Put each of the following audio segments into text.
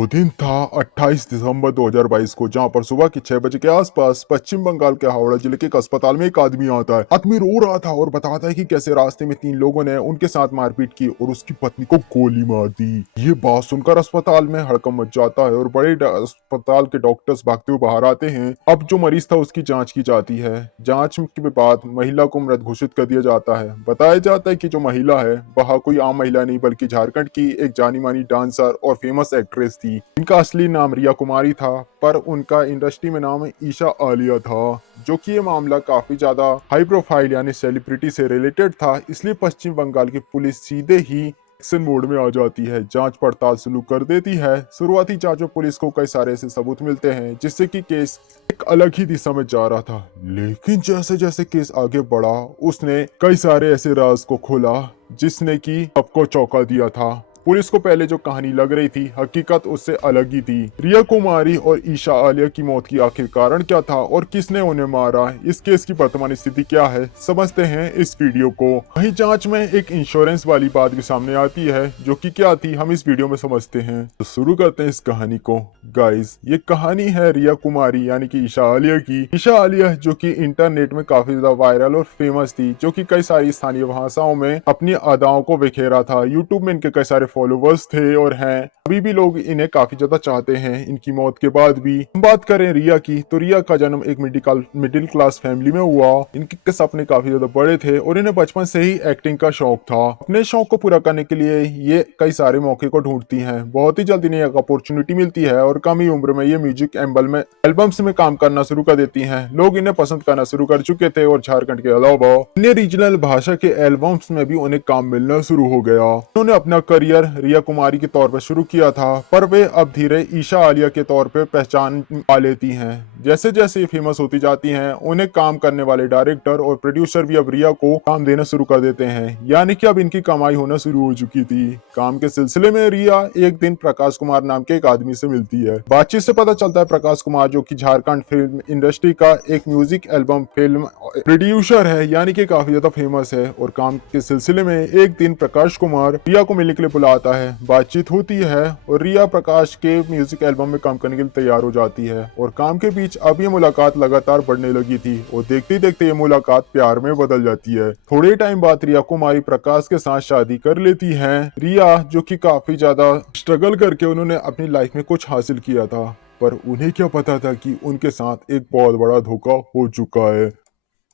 वो दिन था 28 दिसंबर 2022 को, जहां पर सुबह के 6 बजे के आसपास पश्चिम बंगाल के हावड़ा जिले के एक अस्पताल में एक आदमी आता है। आदमी रो रहा था और बताता है कि कैसे रास्ते में 3 लोगों ने उनके साथ मारपीट की और उसकी पत्नी को गोली मार दी। ये बात सुनकर अस्पताल में हड़कंप मच जाता है और बड़े अस्पताल के डॉक्टर्स भागते हुए बाहर आते हैं। अब जो मरीज था उसकी जांच की जाती है। जांच के बाद महिला को मृत घोषित कर दिया जाता है। बताया जाता है कि जो महिला है वह कोई आम महिला नहीं बल्कि झारखंड की एक जानी मानी डांसर और फेमस एक्ट्रेस थी। इनका असली नाम रिया कुमारी था, पर उनका इंडस्ट्री में नाम ईशा आलिया था। जो कि ये मामला काफी ज्यादा हाई प्रोफाइल यानी सेलिब्रिटी से रिलेटेड था, इसलिए पश्चिम बंगाल की पुलिस सीधे ही एक्शन मोड में आ जाती है। जांच पड़ताल शुरू कर देती है। शुरुआती जांच में पुलिस को कई सारे ऐसे सबूत मिलते हैं जिससे कि केस एक अलग ही दिशा में जा रहा था। लेकिन जैसे जैसे केस आगे बढ़ा, उसने कई सारे ऐसे राज को खोला जिसने कि सबको चौंका दिया था। पुलिस को पहले जो कहानी लग रही थी, हकीकत उससे अलग ही थी। रिया कुमारी और ईशा आलिया की मौत की आखिर कारण क्या था और किसने उन्हें मारा, इस केस की वर्तमान स्थिति क्या है, समझते हैं इस वीडियो को। वहीं जांच में एक इंश्योरेंस वाली बात भी सामने आती है, जो कि क्या थी हम इस वीडियो में समझते हैं। तो शुरू करते हैं इस कहानी को। गाइस, ये कहानी है रिया कुमारी यानी कि ईशा आलिया की। ईशा आलिया जो कि इंटरनेट में काफी ज्यादा वायरल और फेमस थी, जो कि कई सारी स्थानीय भाषाओं में अपनी अदाओं को बिखेरा था। यूट्यूब में इनके कई सारे फॉलोवर्स थे और हैं। अभी भी लोग इन्हें काफी ज्यादा चाहते हैं इनकी मौत के बाद भी। हम बात करें रिया की, तो रिया का जन्म एक मिडिल क्लास फैमिली में हुआ। इनके सपने काफी ज्यादा बड़े थे और इन्हें बचपन से ही एक्टिंग का शौक था। अपने शौक को पूरा करने के लिए ये कई सारे मौके को ढूंढती हैं। बहुत ही जल्द इन्हें एक अपॉर्चुनिटी मिलती है और कम ही उम्र में ये म्यूजिक एल्बम्स में काम करना शुरू कर देती हैं। लोग इन्हें पसंद करना शुरू कर चुके थे और झारखंड के अलावा अन्य रीजनल भाषा के एल्बम्स में भी उन्हें काम मिलना शुरू हो गया। उन्होंने अपना करियर रिया कुमारी के तौर पर शुरू किया था, पर वे अब धीरे ईशा आलिया के तौर पर पहचान पा लेती हैं। जैसे जैसे फेमस होती जाती हैं, उन्हें काम करने वाले डायरेक्टर और प्रोड्यूसर भी अब रिया को काम देना शुरू कर देते हैं, यानी कि अब इनकी कमाई होना शुरू हो चुकी थी। काम के सिलसिले में रिया एक दिन प्रकाश कुमार नाम के एक आदमी से मिलती है। बातचीत से पता चलता है प्रकाश कुमार जो कि झारखंड फिल्म इंडस्ट्री का एक म्यूजिक एल्बम फिल्म प्रोड्यूसर है, यानी कि काफी ज्यादा फेमस है। और काम के सिलसिले में एक दिन प्रकाश कुमार रिया को मिलने के लिए बुलाता है। बातचीत होती है और रिया प्रकाश के म्यूजिक एल्बम में काम करने के लिए तैयार हो जाती है। और काम के बीच अब ये मुलाकात लगातार बढ़ने लगी थी और देखते देखते ये मुलाकात प्यार में बदल जाती है। थोड़े टाइम बाद रिया कुमारी प्रकाश के साथ शादी कर लेती है। रिया जो कि काफी ज्यादा स्ट्रगल करके उन्होंने अपनी लाइफ में कुछ हासिल किया था, पर उन्हें क्या पता था कि उनके साथ एक बहुत बड़ा धोखा हो चुका है।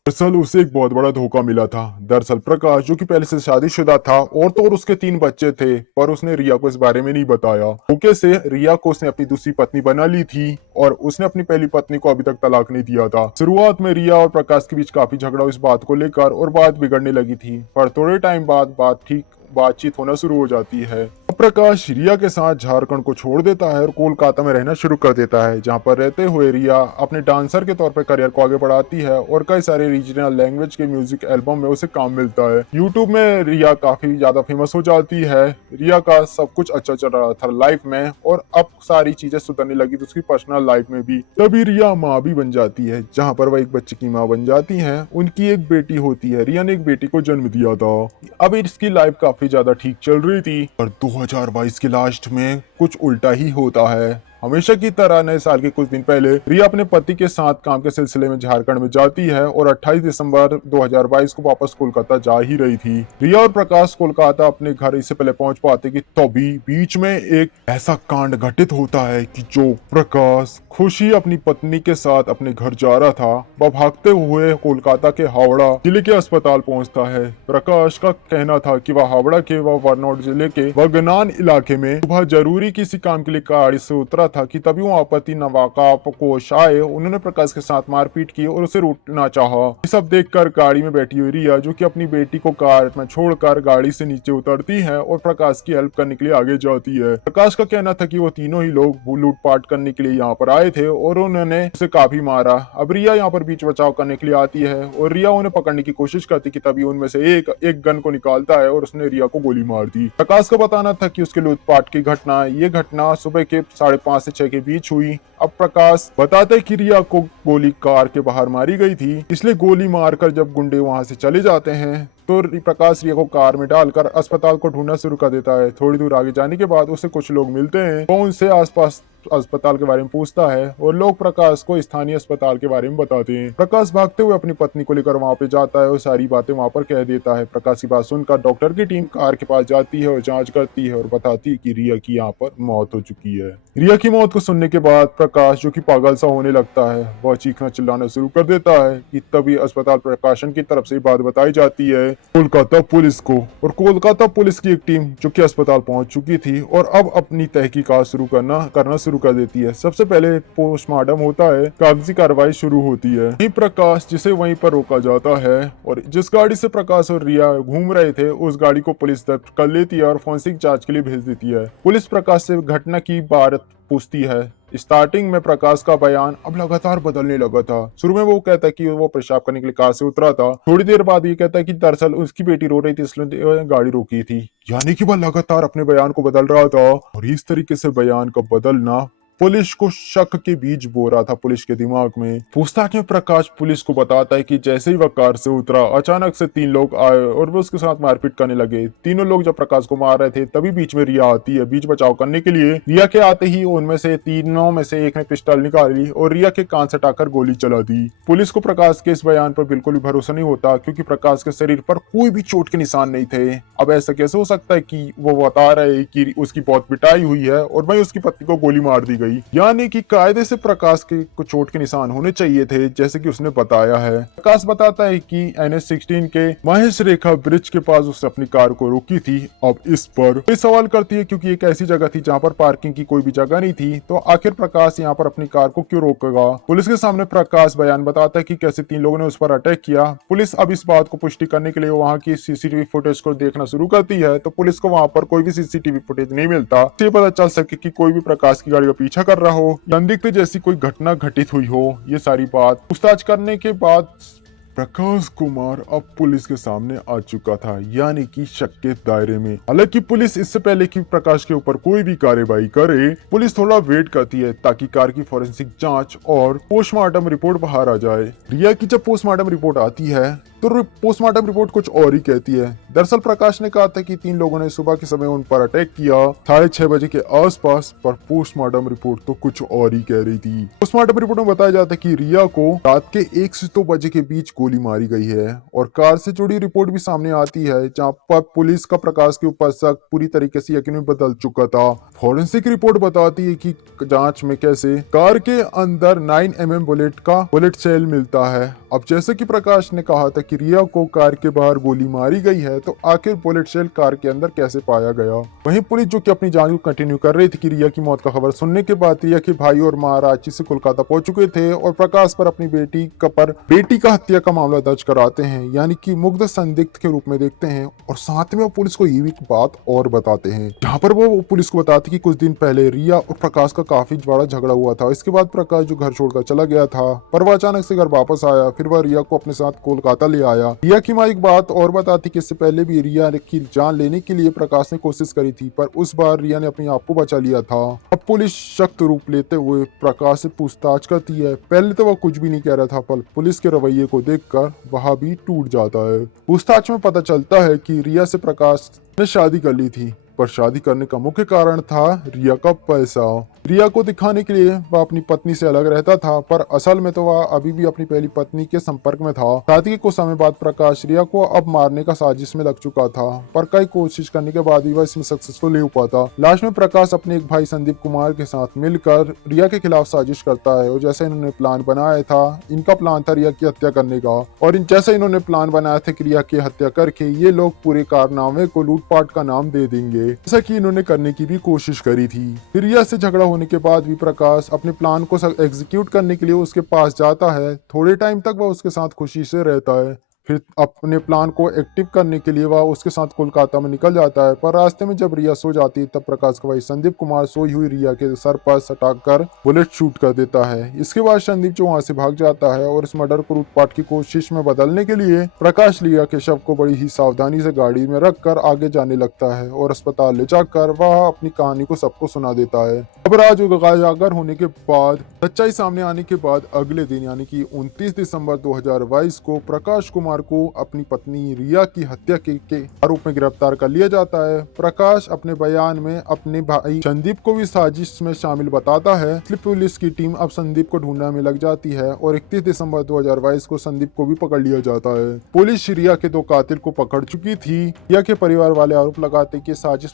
दरअसल उसे एक बहुत बड़ा धोखा मिला था। दरअसल प्रकाश जो कि पहले से शादीशुदा था और तो और उसके 3 बच्चे थे, पर उसने रिया को इस बारे में नहीं बताया। धोखे से रिया को उसने अपनी दूसरी पत्नी बना ली थी और उसने अपनी पहली पत्नी को अभी तक तलाक नहीं दिया था। शुरुआत में रिया और प्रकाश के बीच काफी झगड़ा इस बात को लेकर और बात बिगड़ने लगी थी, पर थोड़े टाइम बाद बातचीत होना शुरू हो जाती है। प्रकाश रिया के साथ झारखंड को छोड़ देता है और कोलकाता में रहना शुरू कर देता है, जहां पर रहते हुए रिया अपने डांसर के तौर पर करियर को आगे बढ़ाती है और कई सारे रीजनल लैंग्वेज के म्यूजिक एल्बम में उसे काम मिलता है। यूट्यूब में रिया काफी ज्यादा फेमस हो जाती है। रिया का सब कुछ अच्छा चल रहा था लाइफ में और अब सारी चीजें सुधरने लगी तो उसकी पर्सनल लाइफ में भी। तभी रिया माँ भी बन जाती है, जहाँ पर वह एक बच्चे की माँ बन जाती है। उनकी एक बेटी होती है। रिया ने एक बेटी को जन्म दिया था। अब इसकी लाइफ काफी ज्यादा ठीक चल रही थी, पर 2022 के लास्ट में कुछ उल्टा ही होता है। हमेशा की तरह नए साल के कुछ दिन पहले रिया अपने पति के साथ काम के सिलसिले में झारखंड में जाती है और 28 दिसंबर 2022 को वापस कोलकाता जा ही रही थी। रिया और प्रकाश कोलकाता अपने घर इससे पहले पहुंच पाते कि तभी बीच में एक ऐसा कांड घटित होता है कि जो प्रकाश खुशी अपनी पत्नी के साथ अपने घर जा रहा था, वह भागते हुए कोलकाता के हावड़ा जिले के अस्पताल पहुंचता है। प्रकाश का कहना था कि वह हावड़ा के वरनौट जिले के वगनान इलाके में सुबह जरूरी किसी काम के लिए गाड़ी से उतरा था कि तभी वहाँ पति नवाकाप कोश आए। उन्होंने प्रकाश के साथ मारपीट की और उसे रोकना चाहा। ये सब देखकर गाड़ी में बैठी हुई रिया जो कि अपनी बेटी को कार में छोड़कर गाड़ी से नीचे उतरती है और प्रकाश की हेल्प करने के लिए आगे जाती है। प्रकाश का कहना था कि वो तीनों ही लोग लूटपाट करने के लिए यहाँ पर आए थे और उन्होंने उसे काफी मारा। अब रिया यहाँ पर बीच बचाव करने के लिए आती है और रिया उन्हें पकड़ने की कोशिश करती कि तभी उनमें से एक गन को निकालता है और उसने रिया को गोली मार दी। प्रकाश का बताना था कि उसके लूटपाट की ये घटना सुबह के 5:30 से 6 के बीच हुई। अब प्रकाश बताते हैं कि रिया को गोली कार के बाहर मारी गई थी, इसलिए गोली मारकर जब गुंडे वहां से चले जाते हैं तो प्रकाश रिया को कार में डालकर अस्पताल को ढूंढना शुरू कर देता है। थोड़ी दूर आगे जाने के बाद उसे कुछ लोग मिलते हैं। वो उनसे आसपास अस्पताल के बारे में पूछता है और लोग प्रकाश को स्थानीय अस्पताल के बारे में बताते हैं। प्रकाश भागते हुए अपनी पत्नी को लेकर वहां पे जाता है और सारी बातें वहां पर कह देता है। प्रकाश की बात सुनकर डॉक्टर की टीम कार के पास जाती है और जांच करती है और बताती है कि रिया की यहाँ पर मौत हो चुकी है। रिया की मौत को सुनने के बाद प्रकाश, जो कि पागल सा होने लगता है, वह चीखना चिल्लाना शुरू कर देता है कि तभी अस्पताल प्रशासन की तरफ से बात बताई जाती है कोलकाता पुलिस को। और कोलकाता पुलिस की एक टीम जो कि अस्पताल पहुंच चुकी थी और अब अपनी तहकीकात शुरू करना शुरू कर देती है। सबसे पहले पोस्टमार्टम होता है, कागजी कार्रवाई शुरू होती है। वहीं प्रकाश, जिसे वहीं पर रोका जाता है और जिस गाड़ी से प्रकाश और रिया घूम रहे थे, उस गाड़ी को पुलिस दर्ज कर लेती है और फोरेंसिक जांच के लिए भेज देती है। पुलिस प्रकाश से घटना की बात पूछती है। स्टार्टिंग में प्रकाश का बयान अब लगातार बदलने लगा था। शुरू में वो कहता है कि वो पेशाब करने के लिए कार से उतरा था। थोड़ी देर बाद ये कहता है कि दरअसल उसकी बेटी रो रही थी, इसलिए गाड़ी रोकी थी। यानी कि वह लगातार अपने बयान को बदल रहा था और इस तरीके से बयान का बदलना पुलिस को शक के बीज बो रहा था पुलिस के दिमाग में। पूछताछ में प्रकाश पुलिस को बताता है कि जैसे ही वह कार से उतरा, अचानक से 3 लोग आए और वो उसके साथ मारपीट करने लगे। तीनों लोग जब प्रकाश को मार रहे थे, तभी बीच में रिया आती है बीच बचाव करने के लिए। रिया के आते ही उनमें से तीनों में से एक ने पिस्टल निकाली और रिया के कान से टाकर गोली चला दी। पुलिस को प्रकाश के इस बयान पर बिल्कुल भी भरोसा नहीं होता, क्योंकि प्रकाश के शरीर पर कोई भी चोट के निशान नहीं थे। अब ऐसा कैसे हो सकता है कि वो बता रहे कि उसकी बहुत पिटाई हुई है और वहीं उसकी पत्नी को गोली मार दी गई। यानी कि कायदे से प्रकाश के कुछ चोट के निशान होने चाहिए थे, जैसे कि उसने बताया है। प्रकाश बताता है कि NH-16 के महेश रेखा ब्रिज के पास उसने अपनी कार को रोकी थी। अब इस पर कोई सवाल करती है, क्योंकि एक ऐसी जगह थी जहां पर पार्किंग की कोई भी जगह नहीं थी, तो आखिर प्रकाश यहां पर अपनी कार को क्यों रोकेगा। पुलिस के सामने प्रकाश बयान बताता है कि कैसे 3 लोगों ने उस पर अटैक किया। पुलिस अब इस बात को पुष्टि करने के लिए वहां की CCTV फुटेज को देखना शुरू करती है, तो पुलिस को वहां पर कोई भी CCTV फुटेज नहीं मिलता। इससे पता चल सके कि कोई भी प्रकाश की गाड़ी का पीछा कर रहा हो, संदिग्ध जैसी कोई घटना घटित हुई हो। ये सारी बात पूछताछ करने के बाद प्रकाश कुमार अब पुलिस के सामने आ चुका था, यानी कि शक के दायरे में। हालांकि पुलिस इससे पहले कि प्रकाश के ऊपर कोई भी कार्रवाई करे, पुलिस थोड़ा वेट करती है ताकि कार की फोरेंसिक जांच और पोस्टमार्टम रिपोर्ट बाहर आ जाए। रिया की जब पोस्टमार्टम रिपोर्ट आती है तो पोस्टमार्टम रिपोर्ट कुछ और ही कहती है। दरअसल प्रकाश ने कहा था कि 3 लोगों ने सुबह के समय उन पर अटैक किया 6:30 बजे के आसपास, पर पोस्टमार्टम रिपोर्ट तो कुछ और ही कह रही थी। पोस्टमार्टम रिपोर्ट में बताया जाता है कि रिया को रात के 1 से 2 बजे के बीच गोली मारी गई है और कार से जुड़ी रिपोर्ट भी सामने आती है, जहां पर पुलिस का प्रकाश के ऊपर शक पूरी तरीके से यकीन में बदल चुका था। फॉरेंसिक रिपोर्ट बताती है कि जांच में कैसे कार के अंदर 9mm बुलेट सेल मिलता है। अब जैसे कि प्रकाश ने कहा था कि रिया को कार के बाहर गोली मारी गई है, तो आखिर बुलेट सेल कार के अंदर कैसे पाया गया। वहीं पुलिस जो कि अपनी जांच को कंटिन्यू कर रही थी कि रिया की मौत का खबर सुनने के बाद रिया के भाई और मां रांची से कोलकाता पहुंच चुके थे और प्रकाश पर अपनी बेटी का हत्या का मामला दर्ज कराते हैं, यानी कि मुग्ध संदिग्ध के रूप में देखते हैं। और साथ में वो पुलिस को ये भी बात और बताते हैं, जहाँ पर वो पुलिस को बताते कि कुछ दिन पहले रिया और प्रकाश का काफी बड़ा झगड़ा हुआ था। इसके बाद प्रकाश जो घर छोड़कर चला गया था, पर वह अचानक से घर वापस आया। फिर वह रिया को अपने साथ कोलकाता ले आया। रिया की मां एक बात और बताती कि इससे पहले भी रिया की जान लेने के लिए प्रकाश ने कोशिश करी थी, पर उस बार रिया ने अपने आप को बचा लिया था। अब पुलिस सख्त रूप लेते हुए प्रकाश से पूछताछ करती है। पहले तो वह कुछ भी नहीं कह रहा था, पर पुलिस के रवैये को देखकर वह भी टूट जाता है। पूछताछ में पता चलता है कि रिया से प्रकाश ने शादी कर ली थी, पर शादी करने का मुख्य कारण था रिया का पैसा। रिया को दिखाने के लिए वह अपनी पत्नी से अलग रहता था, पर असल में तो वह अभी भी अपनी पहली पत्नी के संपर्क में था। शादी के कुछ समय बाद प्रकाश रिया को अब मारने का साजिश में लग चुका था, पर कई कोशिश करने के बाद भी वह इसमें सक्सेसफुल नहीं हो पाता। लास्ट में प्रकाश अपने एक भाई संदीप कुमार के साथ मिलकर रिया के खिलाफ साजिश करता है और जैसे इन्होंने प्लान बनाया था, इनका प्लान था रिया की हत्या करने का। और जैसे इन्होंने प्लान बनाया था कि रिया की हत्या करके ये लोग पूरे कारनामे को लूटपाट का नाम दे देंगे, जैसा कि इन्होंने करने की भी कोशिश करी थी। फिर रिया से झगड़ा होने के बाद भी प्रकाश अपने प्लान को एग्जीक्यूट करने के लिए उसके पास जाता है। थोड़े टाइम तक वह उसके साथ खुशी से रहता है, फिर अपने प्लान को एक्टिव करने के लिए वह उसके साथ कोलकाता में निकल जाता है। पर रास्ते में जब रिया सो जाती है, तब प्रकाश का भाई संदीप कुमार सोई हुई रिया के सर पर सटाकर बुलेट शूट कर देता है। इसके बाद संदीप जो वहां से भाग जाता है और इस मर्डर को लूटपाट की कोशिश में बदलने के लिए प्रकाश रिया के शव को बड़ी ही सावधानी से गाड़ी में रखकर आगे जाने लगता है और अस्पताल ले जाकर वह अपनी कहानी को सबको सुना देता है। अब राज उजागर होने के बाद, सच्चाई सामने आने के बाद अगले दिन यानी कि 29 दिसंबर 2022 को प्रकाश कुमार सोमवार को अपनी पत्नी रिया की हत्या के आरोप में गिरफ्तार कर लिया जाता है। प्रकाश अपने बयान में अपने भाई संदीप को भी साजिश में शामिल बताता है, इसलिए पुलिस की टीम अब संदीप को ढूंढने में लग जाती है और 31 दिसंबर 2022 को संदीप को भी पकड़ लिया जाता है। पुलिस रिया के 2 कातिल को पकड़ चुकी थी। रिया के परिवार वाले आरोप लगाते कि साजिश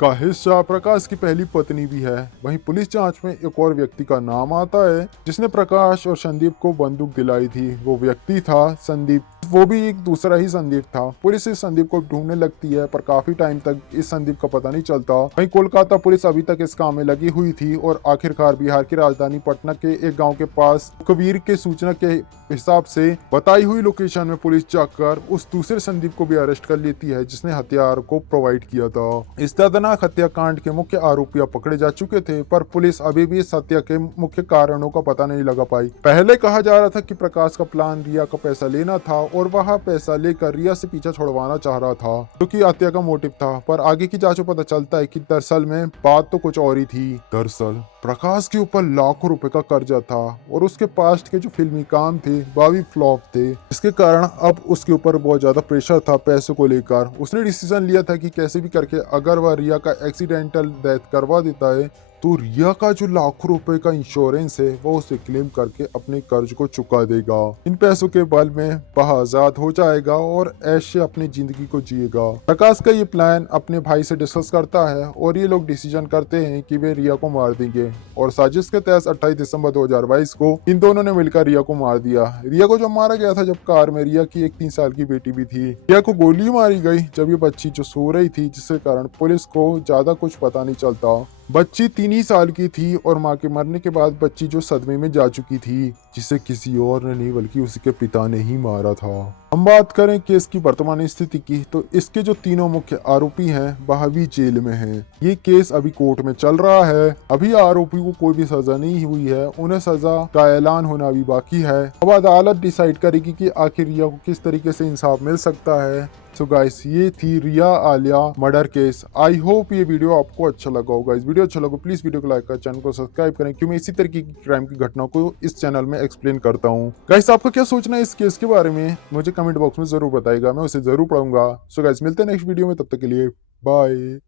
का हिस्सा प्रकाश की पहली पत्नी भी है। वहीं पुलिस जांच में एक और व्यक्ति का नाम आता है जिसने प्रकाश और संदीप को बंदूक दिलाई थी। वो व्यक्ति था संदीप, वो भी एक दूसरा ही संदीप था। पुलिस इस संदीप को ढूंढने लगती है पर काफी टाइम तक इस संदीप का पता नहीं चलता। वहीं कोलकाता पुलिस अभी तक इस काम में लगी हुई थी और आखिरकार बिहार की राजधानी पटना के एक गांव के पास कबीर के सूचना के हिसाब से बताई हुई लोकेशन में पुलिस जाकर उस दूसरे संदीप को भी अरेस्ट कर लेती है जिसने हथियार को प्रोवाइड किया था। इस दर्दनाक हत्याकांड के मुख्य आरोपियां पकड़े जा चुके थे पर पुलिस अभी भी इस हत्या के मुख्य कारणों का पता नहीं लगा पाई। पहले कहा जा रहा था कि प्रकाश का प्लान रिया का पैसा लेना था और वह पैसा लेकर रिया से पीछा छुड़वाना चाह रहा था क्योंकि हत्या का मोटिव था, पर आगे की जांच में पता चलता है कि दरअसल में बात तो कुछ और ही थी। दरअसल प्रकाश के ऊपर लाखों रुपए का कर्जा था और उसके पास्ट के जो फिल्मी काम थे वह भी फ्लॉप थे, इसके कारण अब उसके ऊपर बहुत ज्यादा प्रेशर था पैसों को लेकर। उसने डिसीजन लिया था कि कैसे भी करके अगर वह रिया का एक्सीडेंटल डेथ करवा देता है तो रिया का जो लाखों रुपए का इंश्योरेंस है वो उसे क्लेम करके अपने कर्ज को चुका देगा। इन पैसों के बल में वह आजाद हो जाएगा और ऐसे अपनी जिंदगी को जिएगा। प्रकाश का ये प्लान अपने भाई से डिस्कस करता है और ये लोग डिसीजन करते हैं कि वे रिया को मार देंगे और साजिश के तहत 28 दिसंबर 2022 को इन दोनों ने मिलकर रिया को मार दिया। रिया को जब मारा गया था जब कार में रिया की एक 3 साल की बेटी भी थी। रिया को गोली मारी गई जब ये बच्ची जो सो रही थी, जिसके कारण पुलिस को ज्यादा कुछ पता नहीं चलता। बच्ची 3 ही साल की थी और मां के मरने के बाद बच्ची जो सदमे में जा चुकी थी, जिसे किसी और ने नहीं बल्कि उसके पिता ने ही मारा था। हम बात करें केस की वर्तमान स्थिति की तो इसके जो तीनों मुख्य आरोपी हैं वह भी जेल में हैं। ये केस अभी कोर्ट में चल रहा है। अभी आरोपी को कोई भी सजा नहीं हुई है, उन्हें सजा का ऐलान होना अभी बाकी है। अब अदालत डिसाइड करेगी कि आखिर रिया को किस तरीके से इंसाफ मिल सकता है। सो गाइस, ये थी Riya Alia murder case. I hope ये वीडियो आपको अच्छा लगा होगा। इस वीडियो अच्छा लगा प्लीज वीडियो को लाइक कर, चैनल को सब्सक्राइब करें क्योंकि मैं इसी तरीके की क्राइम की घटनाओं को इस चैनल में एक्सप्लेन करता हूँ। गाइस, आपका क्या सोचना है इस केस के बारे में मुझे कमेंट बॉक्स में जरूर बताइएगा, मैं उसे जरूर पढ़ूंगा। सो गाइस, मिलते हैं नेक्स्ट वीडियो में, तब तक के लिए बाय।